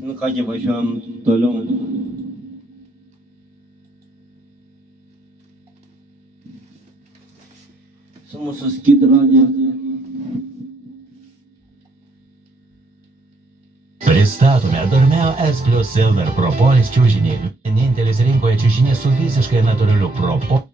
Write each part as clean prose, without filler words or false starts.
Nu ką gi važiuojam toliau. Su mūsų Skid Radio. Pristatome Dormeo S Plus Silver Propolis čiužinį. Vienintelis rinkoje čiužinys su visiškai natūraliu propo.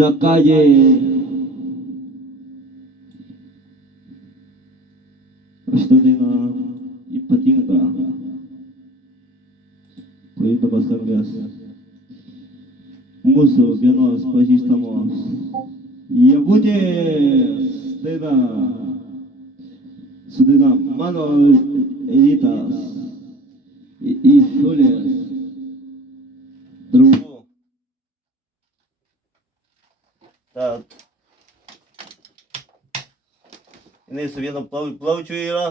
Na calle šitą dainą ypatinga, kuri dabar skambės mūsų vienos pažįstamos Ievutės daina su daina Mano rytas iš Šulės draugų. Так. Jinai su vienu plaučiu yra.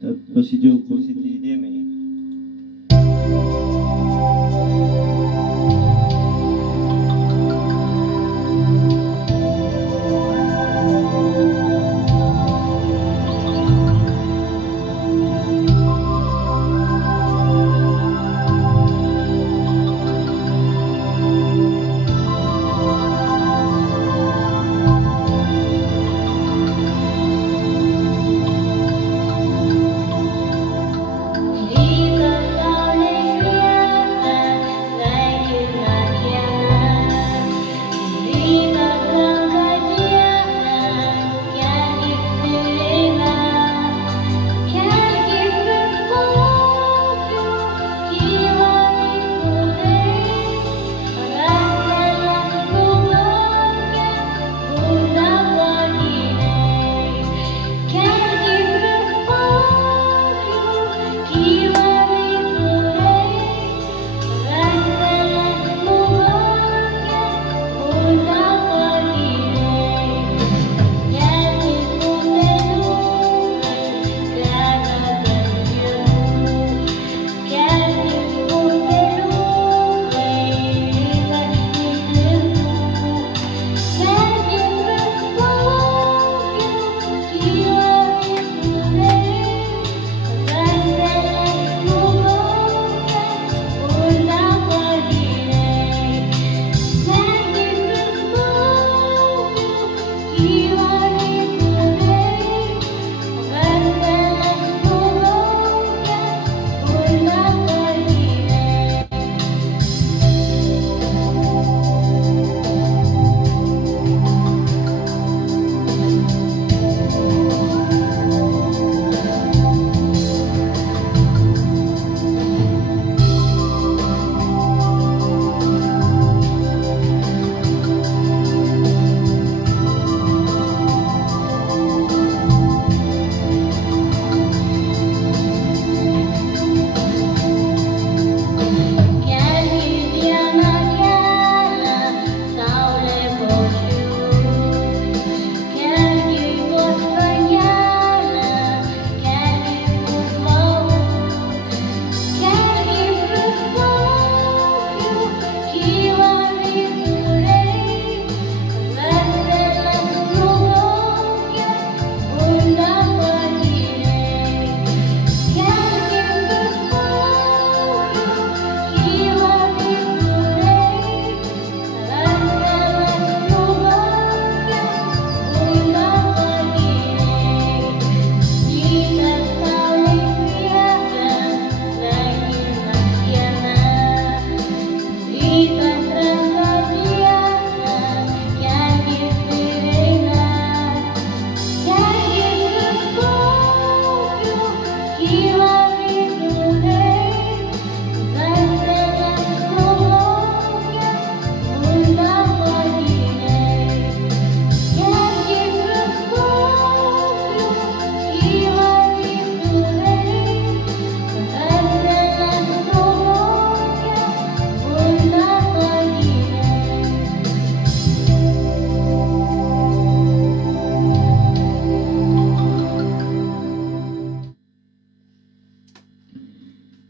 Tad pasidžiaug klausyti įdėmiai.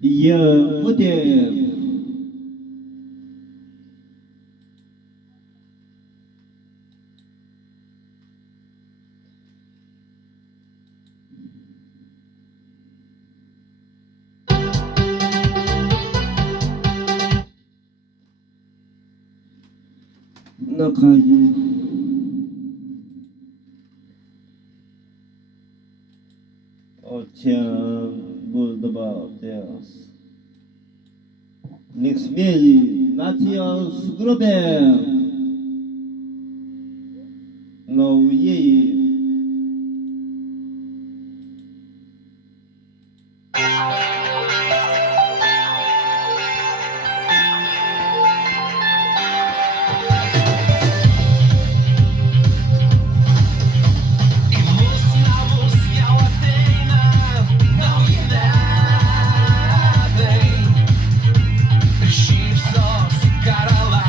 Jie Na kągi. O čia bus dabar ties linksmieji nacijos grupė. Naujieji. Šypsos karalaitis.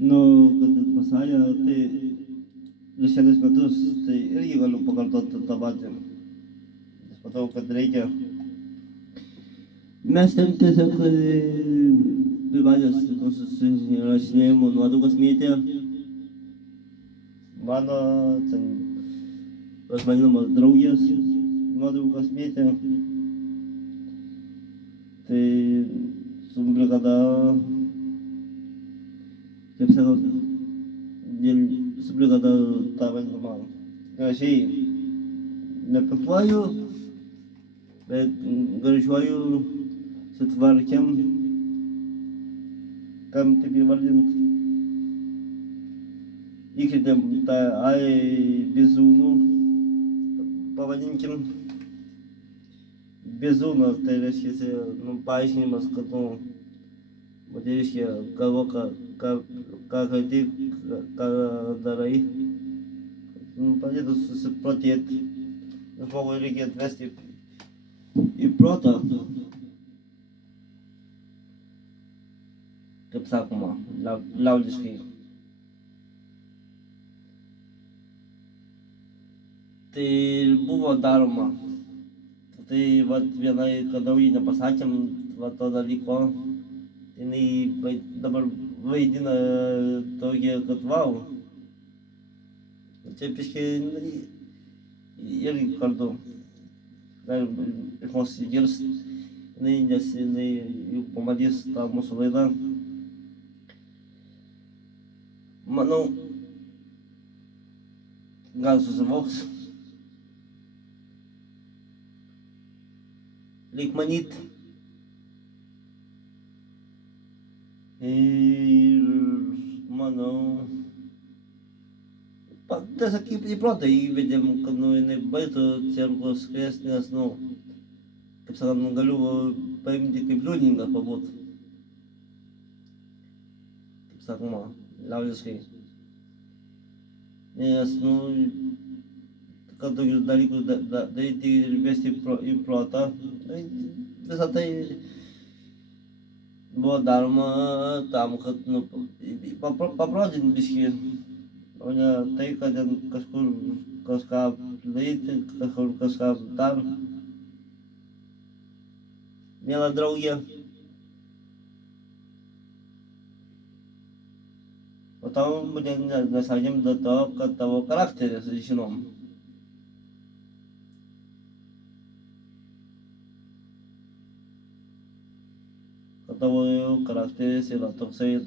Nu, kad pasakė, tai prieš 7 metus, tai irgi galiu pakartoti tą patį. Aš matau, kad reikia. Mes ten tiesiog privalės susirašinėjimo nuotraukas mėtė. Mano ten, tos vadinamos draugės nuotraukas mėtė. Tai su brigada, kaip sakau, su brigada tą vadinamą gražiai nepiktuoju, bet gražiuoju sutvarkėm, kam taip įvardint, įkritėm tą bizūnų, pavadinkim. Bizūnas, tai reiškia, paaiškinimas, kad, tai reiškia, galvo, ką kalti, ką darai, padėtų susiprotėti, žmogui reikia atvesti į protą, kaip sakoma, liaudiškai. Tai buvo daroma. Tai vat vienai, kada jį nepasakėm, va to dalyko, jinai dabar vaidina tokį, kad vau. Čia piškai irgi kartu galim išmos įgirst, nes jinai jau pamatys tą mūsų laidą. Manau, gal susivoks. Reik manyt. Ir manau, tiesiog į protą įvedėm, kad jinai baitų cirkus krės, nes, kaip sakant, galiu paimti kaip liudininkas pabūt. Kaip sakoma, liaudiškai. Nes, kad tokius dalykus daryti ir vesti į protą, visą tai buvo daroma tam, kad paprotinti biškį, o ne tai, kad ten kažkur kažką daryti, kažkur kažką dar. Miela draugė, o tau nesakėm dėl to, kad tavo charakteris žinom. Tavo charakteris yra toksai.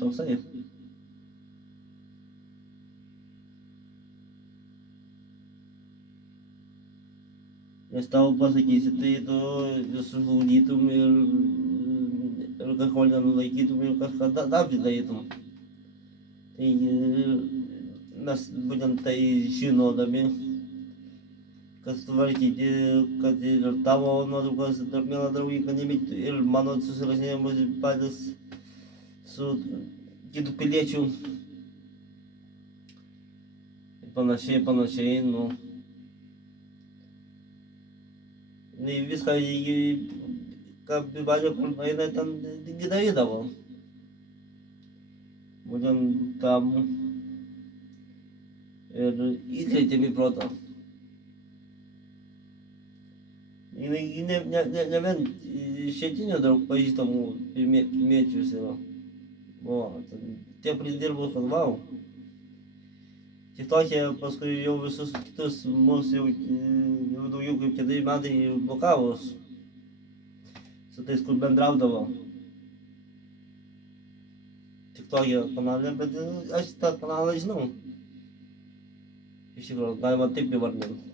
Nes tau pasakysi, tai tu visus žlugdytum ir kažko nenulaikytum ir kažką dar darytum. Tai mes būtent tai žinodami, kad sutvarkyti, kad ir tavo nuotraukas, mėla draugė, kad nemėgtų ir mano susirašinėjimus patys su kitų piliečių. Ir panašiai, Viską, ką bivalė, kur eina, ten darydavo. Būtent tam ir įkreitėm į protą. Jinai ne vien šeitinių daug pažįstamų piliečius yra. Tie pridirbo, kad vau. Tik tokie paskui jau visus kitus mus jau daugiau kaip 4 metai blokavo su tais, kur bendraudavo. Tik tokie kanalai, bet aš tą kanalą žinau. Iš tikrųjų, galima taip įvardinti.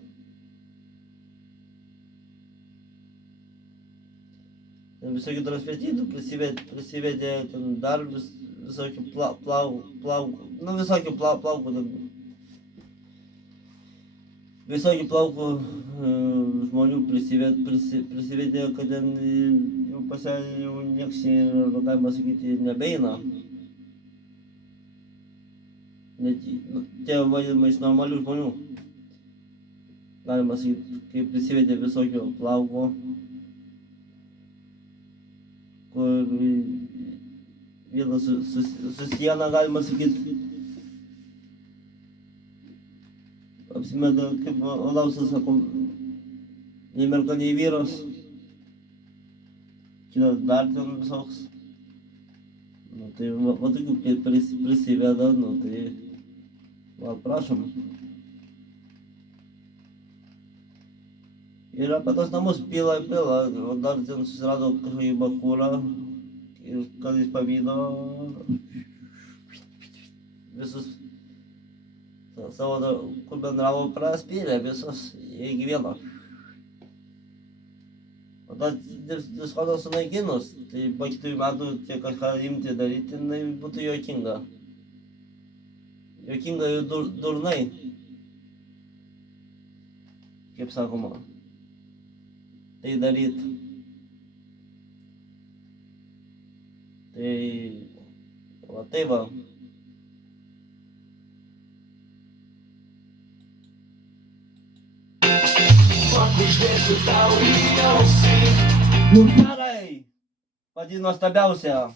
Visokių transvestitų prisivedė ten dar visokių plaukų, visokių plaukų, visokių plaukų žmonių prisivedė, kad ten jau pas ją jau nieks, galima sakyti, nebeina. Net tie vadinama iš normalių žmonių. Galima sakyti, kaip prisivedė visokių plaukų, kur vienas su siena, galima sakyti. Apsimeta, kaip Olausas sako, nei merga, nei vyras. Kitas dar ten visoks. Nu, tai va tokių prisiveda, nu, tai va, prašom. Ir apie tos namus pila, o dar ten susirado kažkokį bakūrą ir kad jis pavydo visus savo, kur bendravo, praspyrė visus iki vieno. O tas diskotas sunaikinus, tai po kitų metų čia kažką imti daryti, tai būtų juokinga. Juokinga ir durnai, kaip sakoma. Tai daryti. Tai va tai va. Pakuždėsiu tau į ausį. Nu gerai, pati nuostabiausia.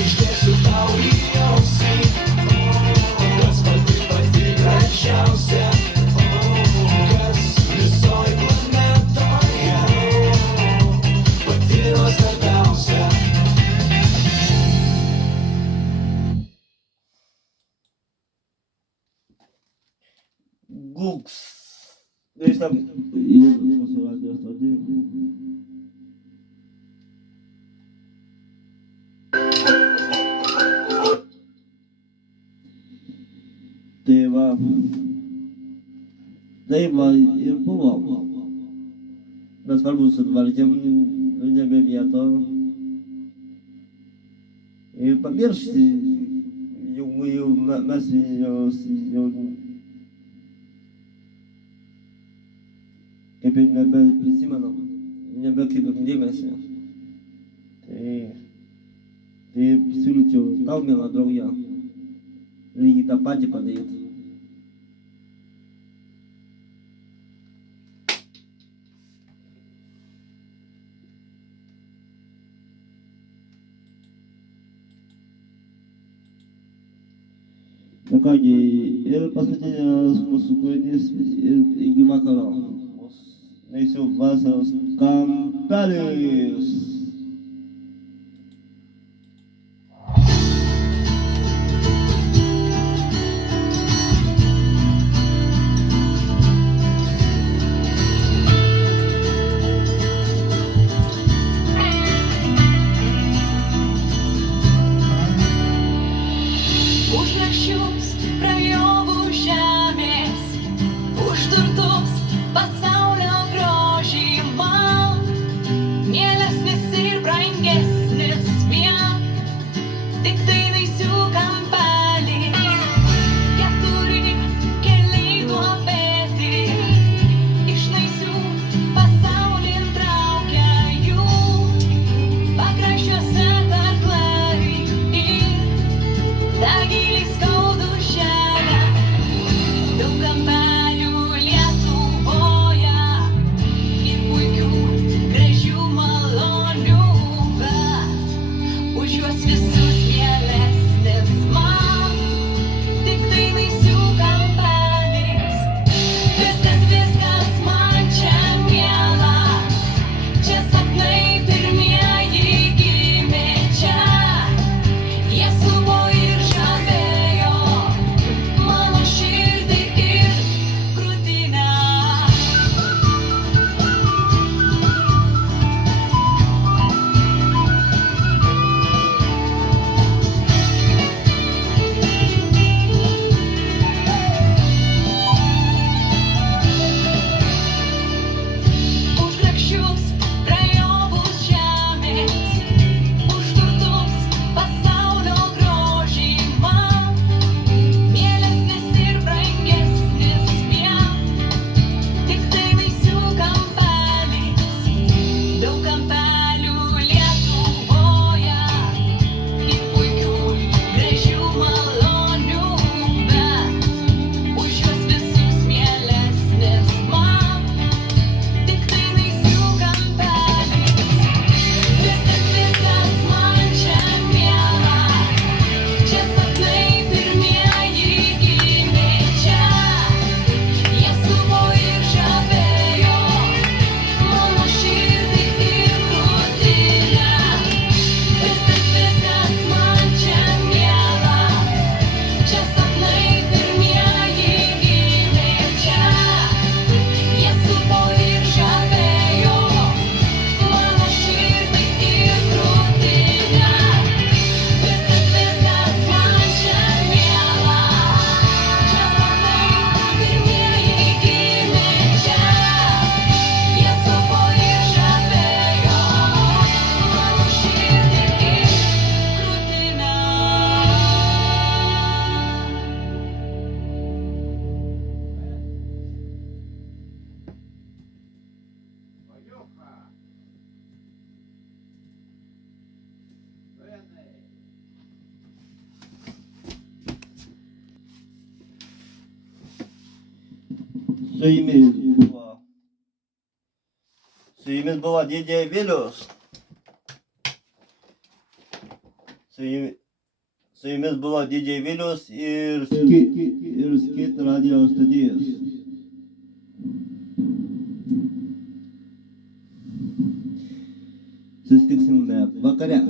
Pakuždėsiu tau į ausį, kas pati Guks. Grįžtam į mūsų radijo stotį. Tai va ir buvo. Bet svarbu sutvarkėm, nebe vieto. Ir pamiršti, jau mes jau kaip ir nebeprisimenam, nebekreipiam dėmesį. Tai siūlyčiau tau, miela drauge, lygiai tą patį padaryti. Na kągi, ir paskutinės mūsų kūrinys ir iki vakaro. Leisiu vasaros kampelis. Su jumis buvo DJ Vilius. Su jumis buvo DJ Vilius ir Skit radio studijos. Susitiksime vakare.